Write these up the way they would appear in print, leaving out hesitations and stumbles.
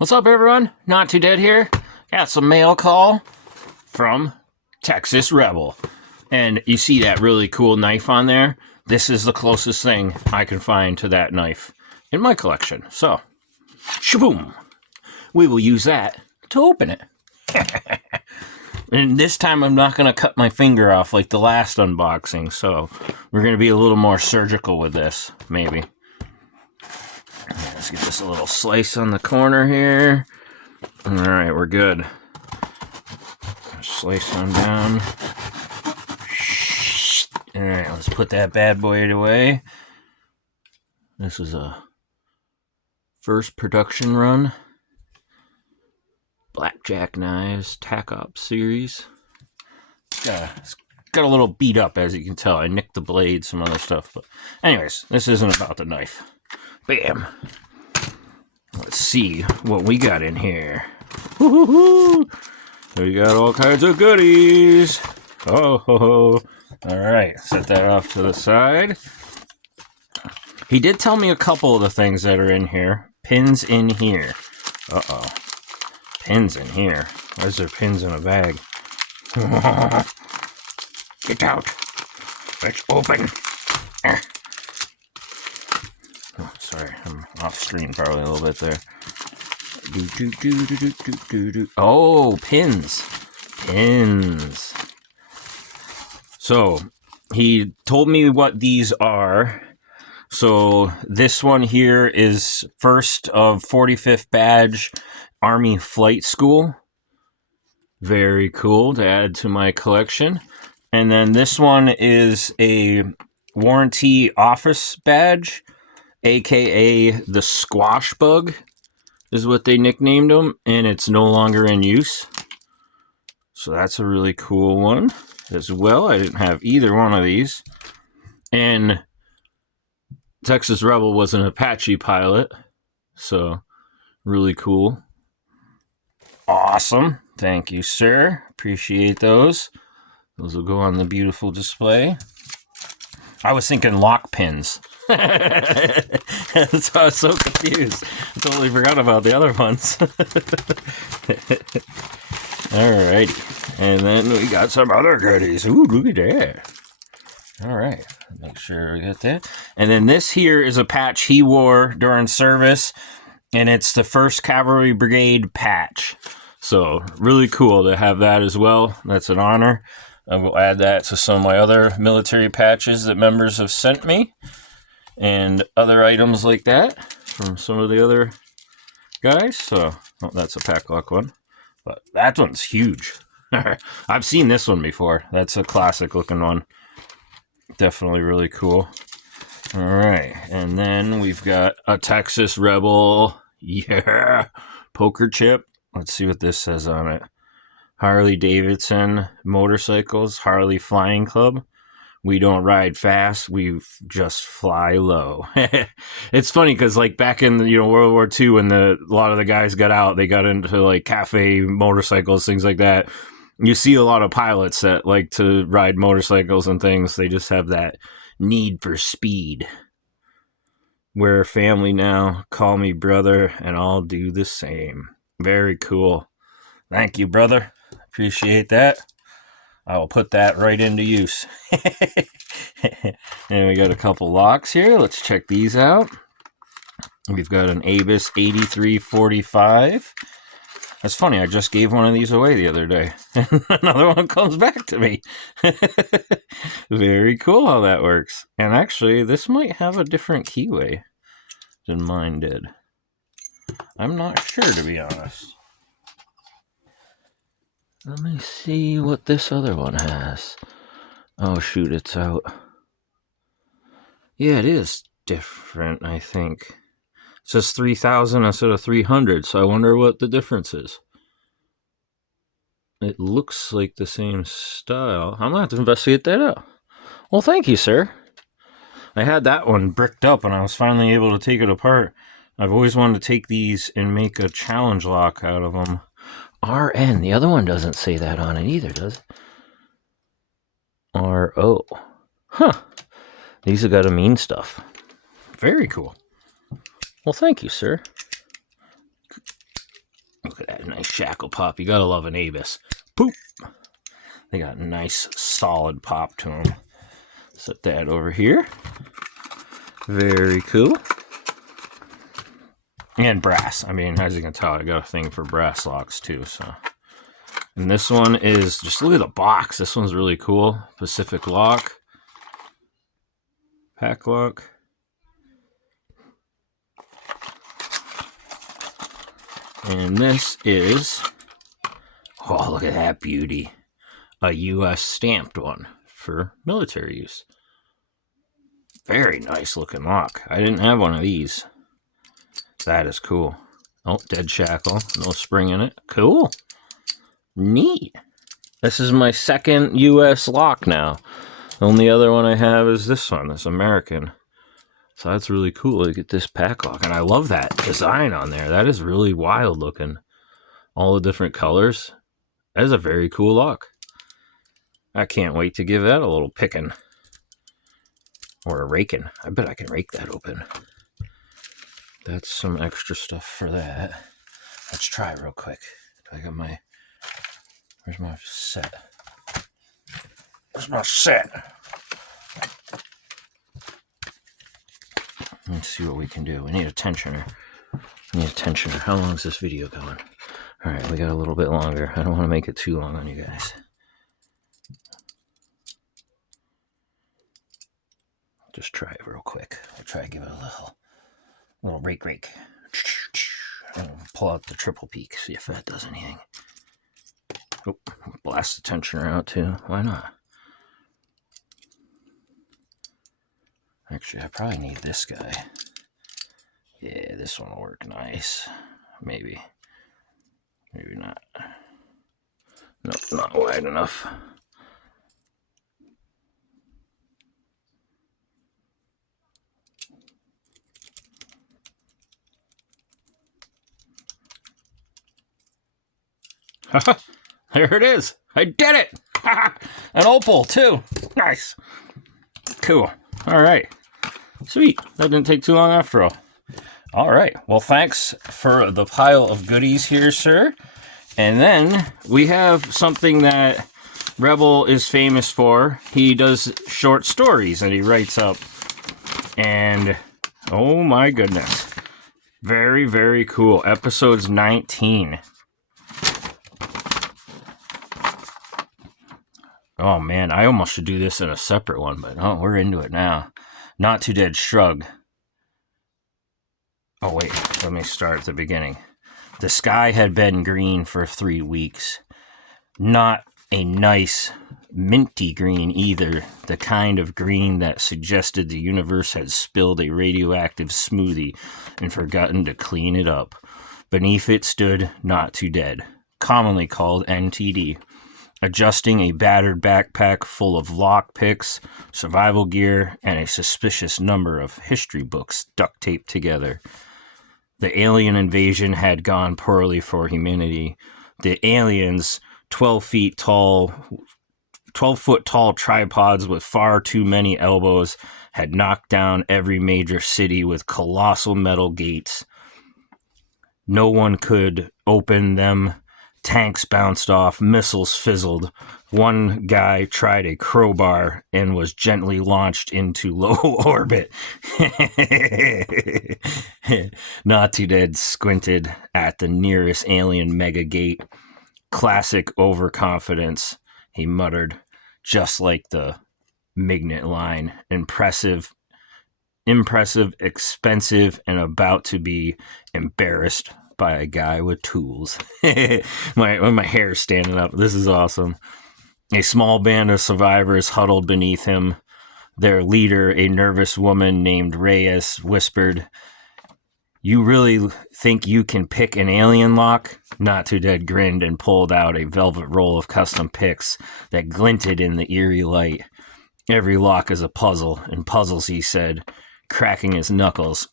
What's up, everyone? Not Too Dead here. Got some mail call from Texas Rebel. And you see that really cool knife on there? This is the closest thing I can find to that knife in my collection. So, shaboom! We will use that to open it. And this time I'm not going to cut my finger off like the last unboxing. So, we're going to be a little more surgical with this, maybe. Let's get this a little slice on the corner here. Alright, we're good. Slice on down. Alright, let's put that bad boy away. This is a first production run. Blackjack Knives Tac Op series. It's got a little beat up, as you can tell. I nicked the blade, some other stuff. But anyways, this isn't about the knife. Bam. Let's see what we got in here. Woo-hoo-hoo. We got all kinds of goodies. Oh, all right. Set that off to the side. He did tell me a couple of the things that are in here. Pins in here. Uh-oh. Pins in here. Why is there pins in a bag? Get out. Let's open. Oh, sorry, I'm off screen probably a little bit there. Oh, pins. Pins. So, he told me what these are. So, this one here is first of 45th badge Army Flight School. Very cool to add to my collection. And then this one is a warranty office badge, aka the Squash Bug, is what they nicknamed them, and it's no longer in use. So that's a really cool one as well. I didn't have either one of these. And Texas Rebel was an Apache pilot, so really cool. Awesome. Thank you, sir. Appreciate those. Those will go on the beautiful display. I was thinking lock pins. That's why I was so confused. I totally forgot about the other ones. Alrighty. And then we got some other goodies. Ooh, look at that. Alright. Make sure we get that. And then this here is a patch he wore during service. And it's the 1st Cavalry Brigade patch. So, really cool to have that as well. That's an honor. I will add that to some of my other military patches that members have sent me. And other items like that from some of the other guys. So, oh, that's a pack lock one. But that one's huge. I've seen this one before. That's a classic looking one. Definitely really cool. All right. And then we've got a Texas Rebel. Yeah. Poker chip. Let's see what this says on it. Harley Davidson Motorcycles, Harley Flying Club. We don't ride fast, we just fly low. It's funny because like back in World War II, when a lot of the guys got out, they got into like cafe motorcycles, things like that. You see a lot of pilots that like to ride motorcycles and things. They just have that need for speed. We're family now. Call me brother, and I'll do the same. Very cool. Thank you, brother. Appreciate that. I will put that right into use. And we got a couple locks here. Let's check these out. We've got an Abus 8345. That's funny, I just gave one of these away the other day. And another one comes back to me. Very cool how that works. And actually, this might have a different keyway than mine did. I'm not sure, to be honest. Let me see what this other one has. Oh, shoot, it's out. Yeah, it is different, I think. It says 3,000 instead of 300, so I wonder what the difference is. It looks like the same style. I'm going to have to investigate that out. Well, thank you, sir. I had that one bricked up, and I was finally able to take it apart. I've always wanted to take these and make a challenge lock out of them. RN. The other one doesn't say that on it either, does it? RO. Huh. These have got to mean stuff. Very cool. Well, thank you, sir. Look at that nice shackle pop. You gotta love an Avis. Poop. They got a nice solid pop to them. Set that over here. Very cool. And brass. I mean, as you can tell, I got a thing for brass locks too. So, and this one is, just look at the box. This one's really cool. Pacific lock. Pack lock. And this is, oh, look at that beauty. A U.S. stamped one for military use. Very nice looking lock. I didn't have one of these. That is cool. Oh, dead shackle. No spring in it. Cool. Neat. This is my second U.S. lock now. The only other one I have is this one, this American. So that's really cool to get this pack lock. And I love that design on there. That is really wild looking. All the different colors. That is a very cool lock. I can't wait to give that a little picking. Or a raking. I bet I can rake that open. That's some extra stuff for that. Let's try real quick. I got my... Where's my set? Where's my set? Let's see what we can do. We need a tensioner. How long is this video going? Alright, we got a little bit longer. I don't want to make it too long on you guys. Just try it real quick. I'll try to give it a little rake. And pull out the triple peak, see if that does anything. Oh, blast the tensioner out too. Why not? Actually, I probably need this guy. Yeah, this one will work nice. Maybe. Maybe not. No, not wide enough. There it is. I did it. An opal too. Nice. Cool. All right. Sweet. That didn't take too long after all. All right. Well, thanks for the pile of goodies here, sir. And then we have something that Rebel is famous for. He does short stories and he writes up. And oh my goodness. Very, very cool. Episodes 19. Oh man, I almost should do this in a separate one, but oh, we're into it now. Not Too Dead Shrug. Oh wait, let me start at the beginning. The sky had been green for 3 weeks. Not a nice, minty green either. The kind of green that suggested the universe had spilled a radioactive smoothie and forgotten to clean it up. Beneath it stood Not Too Dead, commonly called NTD. Adjusting a battered backpack full of lockpicks, survival gear, and a suspicious number of history books duct taped together. The alien invasion had gone poorly for humanity. The aliens, 12 foot tall tripods with far too many elbows, had knocked down every major city with colossal metal gates. No one could open them. Tanks bounced off, missiles fizzled. One guy tried a crowbar and was gently launched into low orbit. Not Too Dead squinted at the nearest alien mega gate. Classic overconfidence, he muttered, just like the Mignet line. Impressive, expensive, and about to be embarrassed by a guy with tools. my hair's standing up. This is awesome. A small band of survivors huddled beneath him. Their leader, a nervous woman named Reyes, whispered, "You really think you can pick an alien lock?" Not Too Dead grinned and pulled out a velvet roll of custom picks that glinted in the eerie light. "Every lock is a puzzle, and puzzles," he said, cracking his knuckles,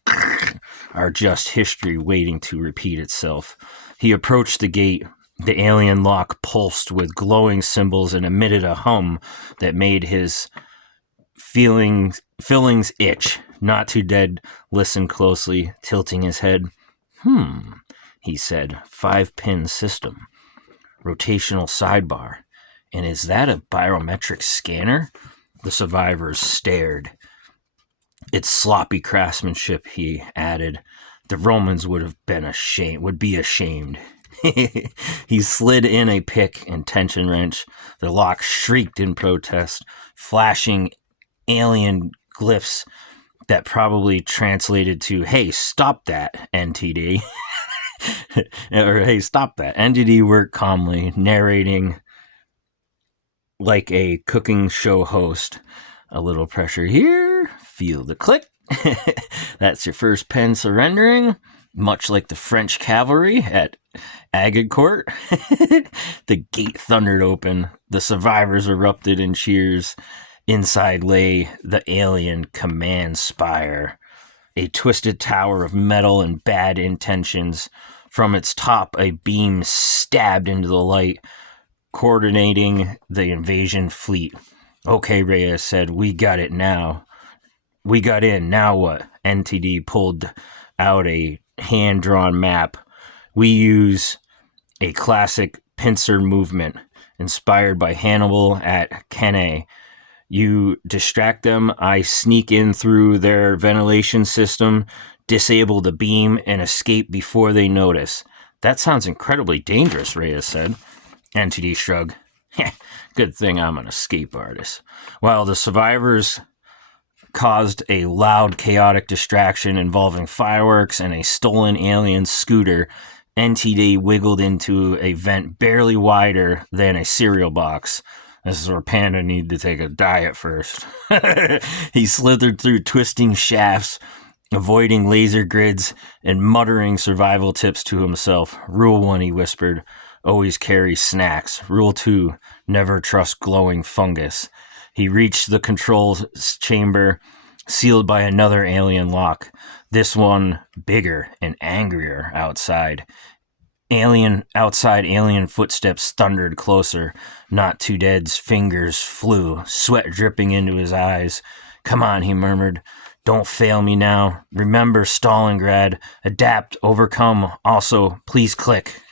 "are just history waiting to repeat itself." He approached the gate. The alien lock pulsed with glowing symbols and emitted a hum that made his fillings itch. Not Too Dead listened closely, tilting his head. he said. 5-pin system. Rotational sidebar. And is that a barometric scanner? The survivors stared. It's sloppy craftsmanship, he added. The Romans would be ashamed. He slid in a pick and tension wrench. The lock shrieked in protest, flashing alien glyphs that probably translated to, "Hey, stop that, NTD." Or, "Hey, stop that." NTD worked calmly, narrating like a cooking show host. "A little pressure here. Feel the click. That's your first pen surrendering. Much like the French cavalry at Agincourt." The gate thundered open. The survivors erupted in cheers. Inside lay the alien command spire, a twisted tower of metal and bad intentions. From its top, a beam stabbed into the light, coordinating the invasion fleet. "Okay," Reyes said, "we got it now. We got in, now what?" NTD pulled out a hand-drawn map. "We use a classic pincer movement, inspired by Hannibal at Cannae. You distract them, I sneak in through their ventilation system, disable the beam, and escape before they notice." "That sounds incredibly dangerous," Reyes said. NTD shrugged. "Good thing I'm an escape artist." While the survivors caused a loud, chaotic distraction involving fireworks and a stolen alien scooter, NTD wiggled into a vent barely wider than a cereal box. This is where Panda needed to take a diet first. He slithered through twisting shafts, avoiding laser grids and muttering survival tips to himself. "Rule 1, he whispered, always carry snacks. Rule 2, never trust glowing fungus." He reached the control chamber, sealed by another alien lock. This one bigger and angrier outside. Alien footsteps thundered closer. NOTTODEAD's fingers flew, sweat dripping into his eyes. "Come on," he murmured. "Don't fail me now. Remember Stalingrad. Adapt, overcome. Also, please click."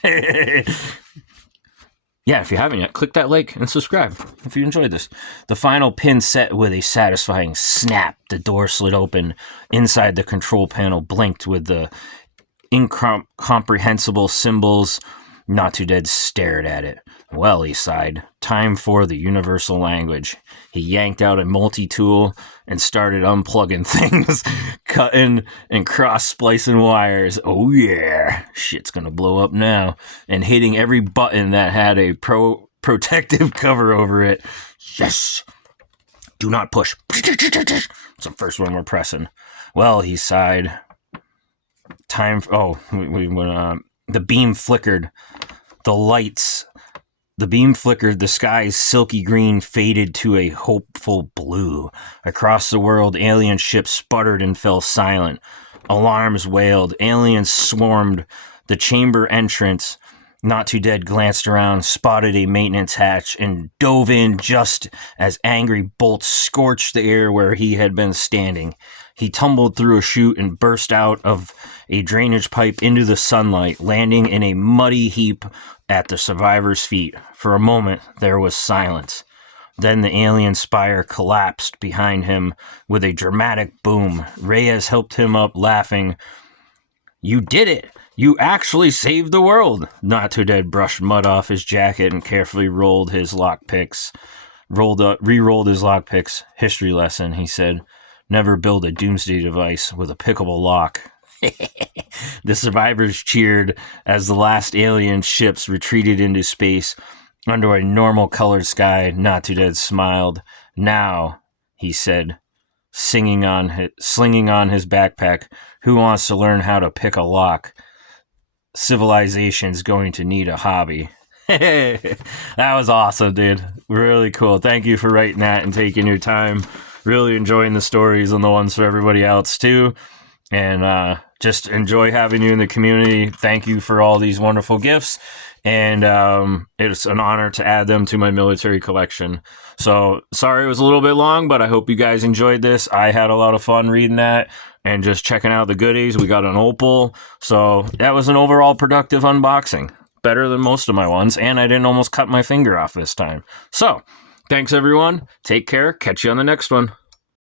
Yeah, if you haven't yet, click that like and subscribe if you enjoyed this. The final pin set with a satisfying snap. The door slid open. Inside, the control panel blinked with the incomprehensible symbols. NOTTODEAD stared at it. "Well," he sighed, "time for the universal language." He yanked out a multi-tool and started unplugging things, cutting and cross-splicing wires. "Oh yeah, shit's gonna blow up now," and hitting every button that had a protective cover over it. "Yes! Do not push." It's the first one we're pressing. "Well," he sighed. The beam flickered. The beam flickered. The sky's silky green faded to a hopeful blue. Across the world, alien ships sputtered and fell silent. Alarms wailed. Aliens swarmed the chamber entrance. NOTTODEAD glanced around, spotted a maintenance hatch, and dove in just as angry bolts scorched the air where he had been standing. He tumbled through a chute and burst out of a drainage pipe into the sunlight, landing in a muddy heap at the survivor's feet. For a moment, there was silence. Then the alien spire collapsed behind him with a dramatic boom. Reyes helped him up, laughing. "You did it! You actually saved the world!" NOTTODEAD brushed mud off his jacket and carefully re-rolled his lockpicks. "History lesson," he said. "Never build a doomsday device with a pickable lock." The survivors cheered as the last alien ships retreated into space. Under a normal-colored sky, NOTTODEAD smiled. "Now," he said, slinging on his backpack, "who wants to learn how to pick a lock? Civilization's going to need a hobby." That was awesome, dude. Really cool. Thank you for writing that and taking your time. Really enjoying the stories and the ones for everybody else, too. And just enjoy having you in the community. Thank you for all these wonderful gifts. And it's an honor to add them to my military collection. So, sorry it was a little bit long, but I hope you guys enjoyed this. I had a lot of fun reading that. and just checking out the goodies. We got an opal. So that was an overall productive unboxing. Better than most of my ones, and I didn't almost cut my finger off this time. So, thanks everyone. Take care. Catch you on the next one.